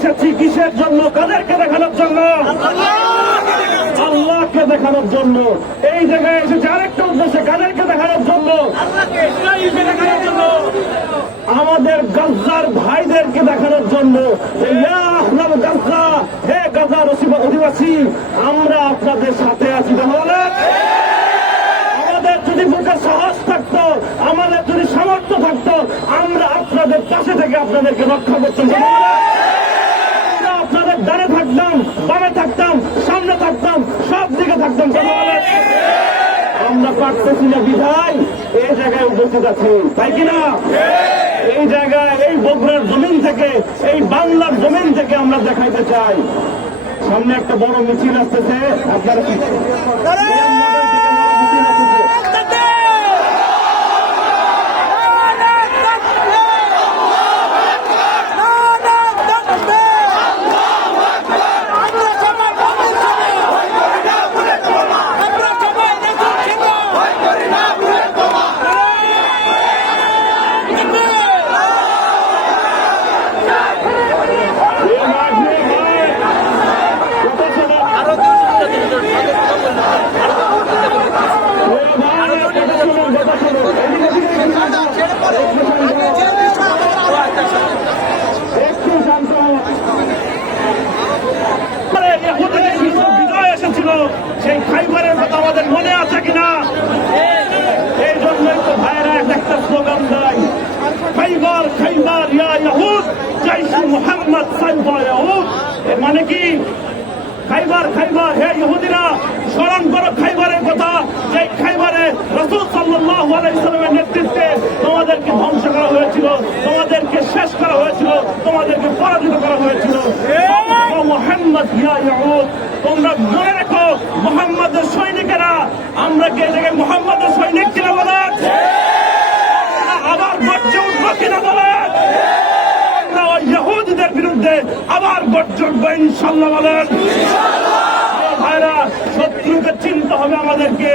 এসেছি কিসের জন্য, কাদেরকে দেখানোর জন্য? আল্লাহকে দেখানোর জন্য। এই জায়গায় এসেছে আরেকটা উদ্দেশ্যে, কাদেরকে দেখানোর জন্য? আমাদের গাজ্জার ভাইদেরকে দেখানোর জন্য। গাজ্জা, হে গাজার অধিবাসী, আমরা আপনাদের সাথে আছি। আমাদের যদি বুকের সাহস থাকতো, আমাদের যদি সামর্থ্য থাকতো, আমরা আপনাদের পাশে থেকে আপনাদেরকে রক্ষা করতাম। আপনাদের ডানে থাকতাম, বামে থাকতাম, সামনে থাকতাম, সব দিকে থাকতাম। আমরা পারতেছি না বিধায় এই জায়গায় উপস্থিত আছি, তাই কিনা? এই জায়গায়, এই বগুড়ার জমিন থেকে, এই বাংলার জমিন থেকে আমরা দেখাইতে চাই। সামনে একটা বড় মিছিল আসতেছে, আপনারা সেই খাইবারের কথা আমাদের মনে আছে কিনা? এই জন্যই তো ভাইরা একটা স্লোগান দেয়, খাইবার খাইবার ইয়া ইয়াহুদ জাইশ মুহাম্মদ সাইবা ইয়াহুদ। এর মানে কি? খাইবার খাইবার, হে ইহুদিরা, স্মরণ করো খাইবারের কথা, যে খাইবারে রাসূল সাল্লাল্লাহু আলাইহি ওয়াসাল্লামের নেতৃত্বে তোমাদেরকে ধ্বংস করা হয়েছিল, তোমাদেরকে শেষ করা হয়েছিল, তোমাদেরকে পরাজিত করা হয়েছিল। মুহাম্মদ ইয়া ইয়াহুদ, তোমরা মনে রাখো, মুহাম্মদের সৈনিকেরা, আমরা কি এই জায়গায় মুহাম্মদের সৈনিক কিনা বলেন? আবার গর্জে উঠবো কিনা বলেন? আমরা ওই ইহুদিদের বিরুদ্ধে আবার গর্জে উঠবো ইনশাআল্লাহ বলেন। ভাইরা, শত্রুকে চিনতে হবে আমাদেরকে।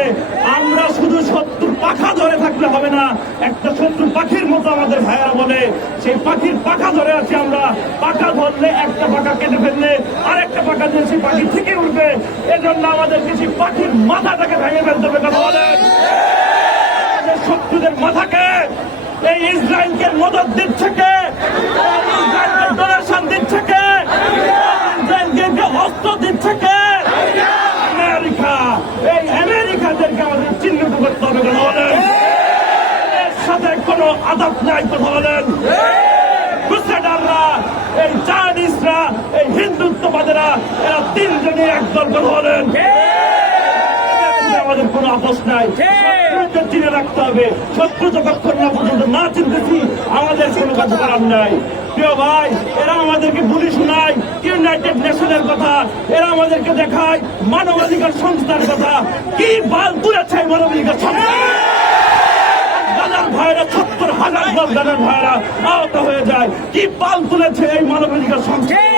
আমরা শুধু শত্রুর পাখা ধরে থাকলে হবে না, একটা শত্রু পাখির মতো আমাদের ভাইয়েরা বলে, সেই পাখির পাখা ধরে আছি আমরা। পাখা ধরলে একটা পাখা কেটে ফেললে আরেকটা পাখা দিয়ে সেই পাখি থেকে উঠবে। এজন্য আমাদেরকে সেই পাখির মাথাটাকে ভেঙে ফেলতে হবে। কথা বলেন, শত্রুদের মাথাকে এই ইসরায়েলকে মদদ দিচ্ছে কে? ইসরায়েলকে ডোনেশন দিচ্ছে কে? ইসরায়েলকে অস্ত্র দিচ্ছে কে? আমেরিকা। এই আমেরিকাদেরকে আমাদের চিহ্নিত করতে হবে। কথা বলেন, এর সাথে কোনো আদব নাই। কথা বলেন, ক্রুসেডাররা, এই চাইনিজরা, এই হিন্দুত্ববাদীরা, এরা তিনজনই একদল। কথা বলেন, আমাদের কোনো আপোষ নাই। শত্রুকে চিনে রাখতে হবে। শত্রু যতক্ষণ না পর্যন্ত না চিনতেছি, আমাদের কোনো কাজ করার নাই। প্রিয় ভাই, এরা আমাদেরকে বলি শোনায় ইউনাইটেড নেশনের কথা, এরা আমাদেরকে দেখায় মানবাধিকার সংস্থার কথা। কি বাল তুলেছে মানবাধিকার সংস্থা? গাজার ভাইরা 70,000 গাজার ভাইরা আহত হয়ে যায়। কি বাল তুলেছে এই মানবাধিকার সংস্থা?